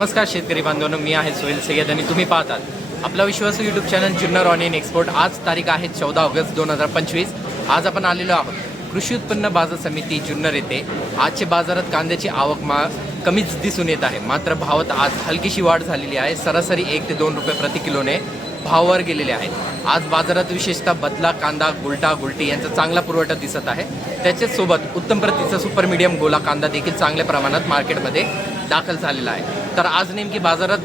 नमस्कार शेतकरी बांधवांनो मी आहे सोहेल सय्यद आणि तुम्ही पाहतात आपला विश्वासू YouTube channel Junnar onion export आज तारीख आहे चौदा ऑगस्ट दोन हजार पंचवीस. आज आपण आलेलो आहोत कृषी उत्पन्न बाजार समिती जुन्नर येथे. आजचे बाजारात कांद्याची आवक मा कमीच दिसून येत आहे. मात्र भावात आज हलकीशी वाढ झालेली आहे. सरासरी एक ते दोन रुपये प्रति किलोने भावावर गेलेले आहेत. आज बाजारात विशेषतः बदला कांदा गुलटा गुलटी यांचा चांगला पुरवठा दिसत आहे. त्याच्यासोबत उत्तम प्रतीचा सुपर मीडियम गोला कांदा देखील चांगल्या प्रमाणात मार्केटमध्ये दाखल झालेला आहे. तर आज नेमकी बाजारात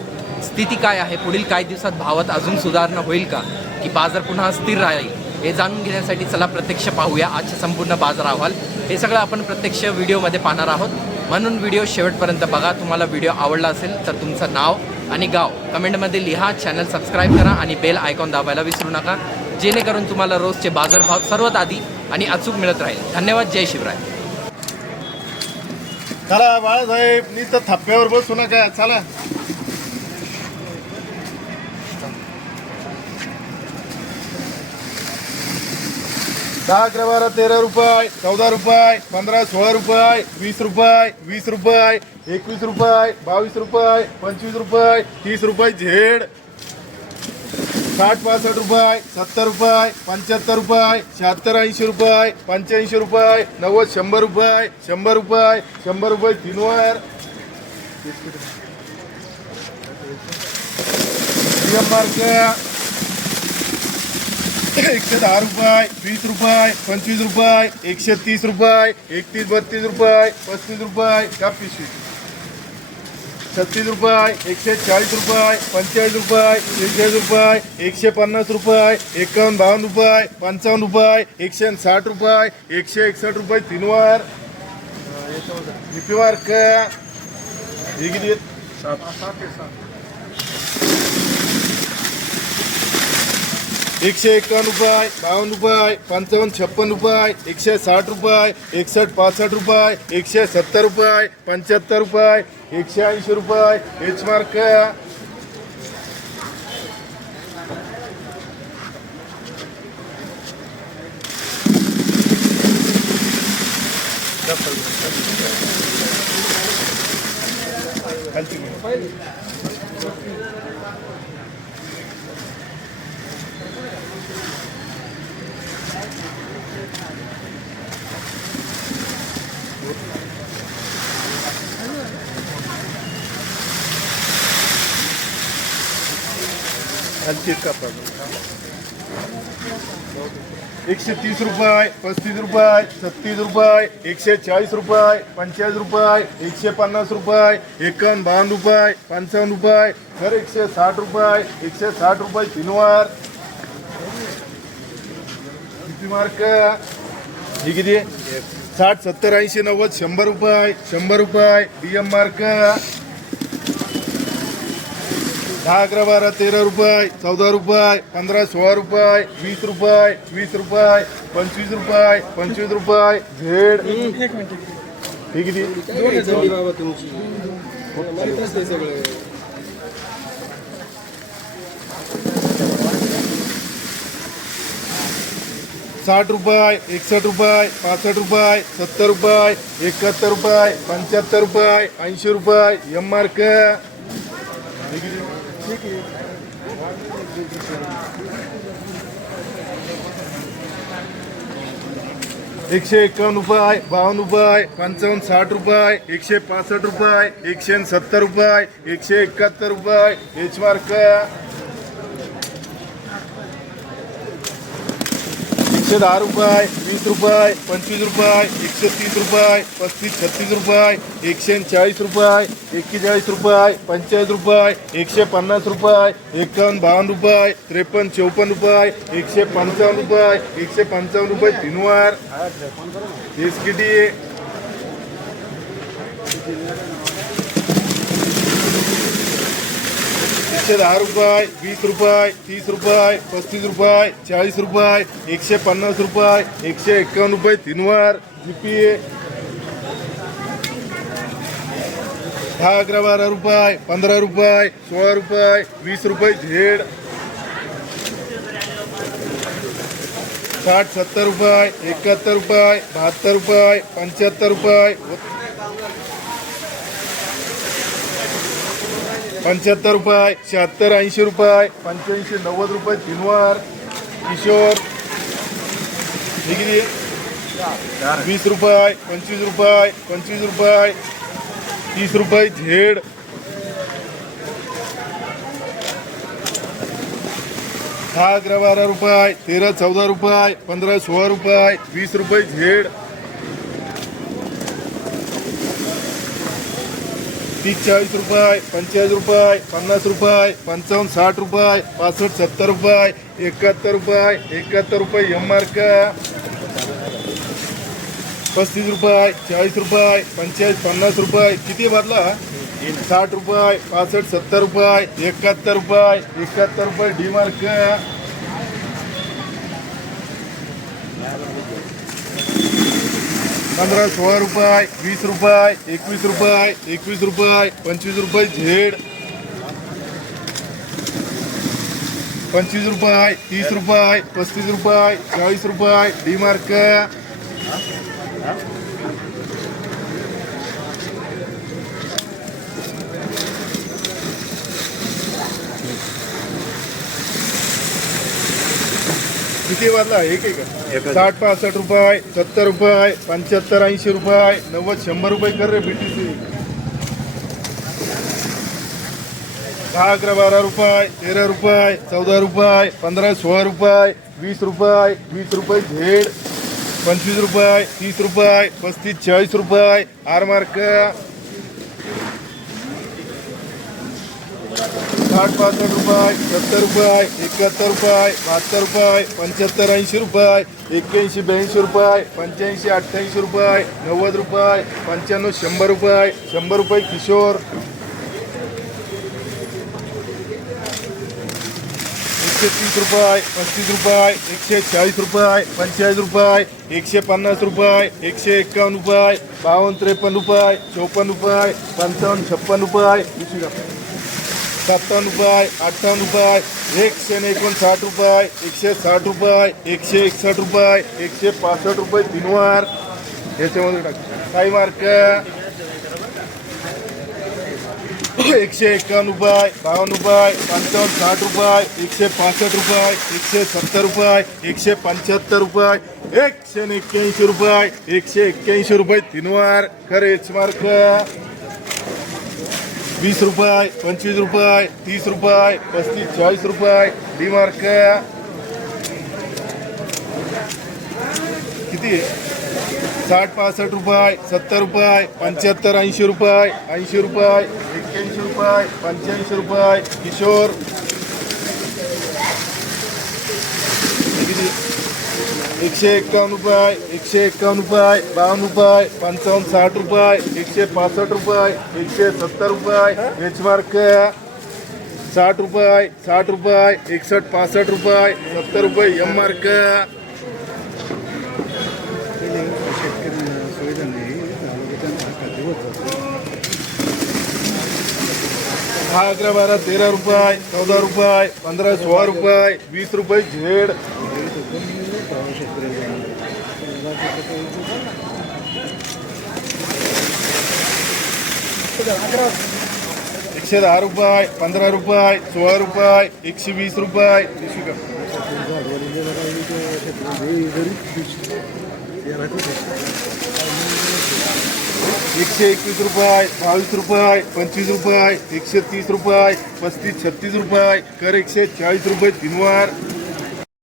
स्थिती काय आहे? पुढील काही दिवसात भावात अजून सुधारणा होईल का? की बाजार पुन्हा स्थिर राहील? हे जाणून घेण्यासाठी चला प्रत्यक्ष पाहूया आजचा संपूर्ण बाजार अहवाल. हे सगळं आपण प्रत्यक्ष व्हिडिओमध्ये पाहणार आहोत. म्हणून व्हिडिओ शेवटपर्यंत बघा. तुम्हाला व्हिडिओ आवडला असेल तर तुमचं नाव आणि गाव कमेंटमध्ये लिहा. चॅनल सबस्क्राईब करा आणि बेल आयकॉन दाबायला विसरू नका. जेणेकरून तुम्हाला रोजचे बाजारभाव सर्वात आधी आणि अचूक मिळत राहील. धन्यवाद. जय शिवराय. चला बाळासाहेब मी तर थप्प्यावर बसू नका. चला. दहा अकरा बारा तेरा रुपये चौदा रुपये पंधरा सोळा रुपये वीस रुपये वीस रुपये एकवीस रुपये बावीस रुपये पंचवीस रुपये तीस रुपये झेड. साठ पासष्ट रुपये सत्तर रुपये पंच्याहत्तर रुपये शहात्तर ऐंशी रुपये पंच्याऐंशी रुपये नव्वद शंभर रुपये शंभर रुपये शंभर रुपये तीनवर एकशे दहा रुपये वीस रुपये पंचवीस रुपये एकशे तीस रुपये एकतीस बत्तीस रुपये पस्तीस रुपये का पिशवी छत्तीस रुपये एकशे चाळीस रुपये पंचेचाळीस रुपये त्रेचाळीस रुपये एकशे पन्नास रुपये एकावन्न बावन्न रुपये पंचावन्न रुपये एकशे साठ रुपये एकशे एकसष्ट रुपये तीनवर. लिपीवर का हे किती आहेत? एकशे एकावन्न रुपये बावन्न रुपये पंचावन्न छप्पन रुपये एकशे साठ रुपये एकसष्ट पासष्ट रुपये एकशे सत्तर रुपये पंच्याहत्तर रुपये एकशे ऐंशी रुपये एच मार्क खालची घे. खालची का एकशे तीस रुपये पस्तीस रुपये छत्तीस रुपये एकशे चाळीस रुपये पंचेचाळीस रुपये एकशे पन्नास रुपये एकावन्न बावन्न रुपये पंचावन्न रुपये तर एकशे साठ रुपये एकशे साठ रुपये तीनवर. किती मार्क? हे किती? साठ सत्तर ऐंशी नव्वद शंभर रुपये शंभर रुपये डीएम मार्क. दहा अकरा बारा तेरा रुपये चौदा रुपये पंधरा सोळा रुपये वीस रुपये वीस रुपये पंचवीस रुपये पंचवीस रुपये झेड. हे किती? साठ रुपये एकसष्ट रुपये पासष्ट रुपये सत्तर रुपये एकाहत्तर रुपये पंच्याहत्तर रुपये ऐंशी रुपये एम मार्क के एकशे एकावन्न रुपये बावन्न रुपये पंचावन्न साठ रुपये एकशे पासष्ट रुपये एकशे सत्तर रुपये एकशे एकाहत्तर रुपये. एच मार्क एकशे दहा रुपये वीस रुपये पंचवीस रुपये एकशे तीस रुपये पस्तीस छत्तीस रुपये एकशे चाळीस रुपये एक्केचाळीस रुपये पंचेचाळीस रुपये एकशे पन्नास रुपये एकावन्न बावन्न रुपये त्रेपन्न चौपन्न रुपये एकशे पंचावन्न रुपये एकशे पंचावन्न रुपये तीनवार. एस एकशे दहा रुपये वीस रुपये तीस रुपये पस्तीस रुपये चाळीस रुपये एकशे पन्नास रुपये एकशे एक्कावन्न रुपये तीनवार जीपीए दहा अकरा बारा रुपये पंधरा रुपये सोळा रुपये वीस रुपये झेड. साठ सत्तर रुपये एकाहत्तर रुपये बहात्तर रुपये पंच्याहत्तर रुपये पंच्याहत्तर रुपये शहात्तर ऐंशी रुपये पंच्याऐंशी नव्वद रुपये चिनवार किशोर. हे किती वीस रुपये पंचवीस रुपये पंचवीस रुपये तीस रुपये झेड. दहा अकरा बारा रुपये तेरा चौदा रुपये पंधरा सोळा रुपये वीस रुपये झेड. तीस चाळीस रुपये पंचेचाळीस रुपये पन्नास रुपये पंचावन्न साठ रुपये पासष्ट सत्तर रुपये एकाहत्तर रुपये एकाहत्तर रुपये एम का पस्तीस रुपये चाळीस रुपये पंचेचाळीस पन्नास रुपये. किती बदला साठ रुपये पासष्ट सत्तर रुपये एकाहत्तर रुपये एकाहत्तर रुपये डी मार्क पंधरा सोळा रुपये वीस रुपये एकवीस रुपये एकवीस रुपये पंचवीस रुपये झेड पंचवीस रुपये तीस रुपये पस्तीस रुपये चाळीस रुपये डी मार्क. किती वाजला एक. आहे का साठ पासष्ट रुपये सत्तर रुपये पंच्याहत्तर ऐंशी रुपये नव्वद शंभर रुपये कर रे बीटीसी दहा अकरा बारा रुपये तेरा रुपये चौदा रुपये पंधरा सोळा रुपये वीस रुपये वीस रुपये झेड पंचवीस रुपये तीस रुपये पस्तीस चाळीस रुपये आर मार्क. साठ पासष्ट रुपये सत्तर रुपये एकाहत्तर रुपये बहात्तर रुपये पंच्याहत्तर ऐंशी रुपये एक्क्याऐंशी ब्याऐंशी रुपये पंच्याऐंशी अठ्ठ्याऐंशी रुपये नव्वद रुपये पंच्याण्णव शंभर रुपये शंभर रुपये किशोर. एकशे तीस रुपये पस्तीस रुपये एकशे चाळीस रुपये पंचेचाळीस रुपये एकशे पन्नास रुपये एकशे एक्कावन्न रुपये बावन्न त्रेपन्न रुपये चौपन्न रुपये पंचावन्न छप्पन रुपये. सत्तावन्न रुपये अठ्ठावन्न रुपये एकशे एकोणसाठ रुपये एकशे साठ रुपये एकशे एकसष्ट रुपये एकशे पासष्ट रुपये तीनवार. याच्यामध्ये टाक काही मार्क? एकशे एक्कावन्न रुपये बावन्न रुपये पंचावन्न साठ रुपये एकशे पासष्ट रुपये एकशे सत्तर रुपये एकशे पंच्याहत्तर रुपये एकशे एक्क्याऐंशी रुपये एकशे एक्क्याऐंशी रुपये तीनवार. खरेच मार्क वीस रुपये पंचवीस रुपये तीस रुपये पस्तीस चाळीस रुपये डी मार्क. किती? साठ पासष्ट रुपये सत्तर रुपये पंच्याहत्तर ऐंशी रुपये ऐंशी रुपये एक्क्याऐंशी रुपये पंच्याऐंशी रुपये किशोर. एकशे एक्कावन्न रुपये एकशे एक्कावन्न रुपये बावन्न रुपये पंचावन्न साठ रुपये एकशे पासष्ट रुपये एकशे सत्तर रुपये बेचमार्क साठ रुपये साठ रुपये एकसष्ट पासष्ट रुपये सत्तर रुपये एम मार्क दहा अकरा बारा तेरा रुपये चौदा रुपये पंधरा सोळा रुपये वीस रुपये झेड एकशे दहा रुपये पंधरा रुपये सोळा रुपये एकशे वीस रुपये. एकशे एकवीस रुपये बावीस रुपये पंचवीस रुपये एकशे तीस रुपये पस्तीस छत्तीस रुपये कर एकशे चाळीस रुपये तीनवार.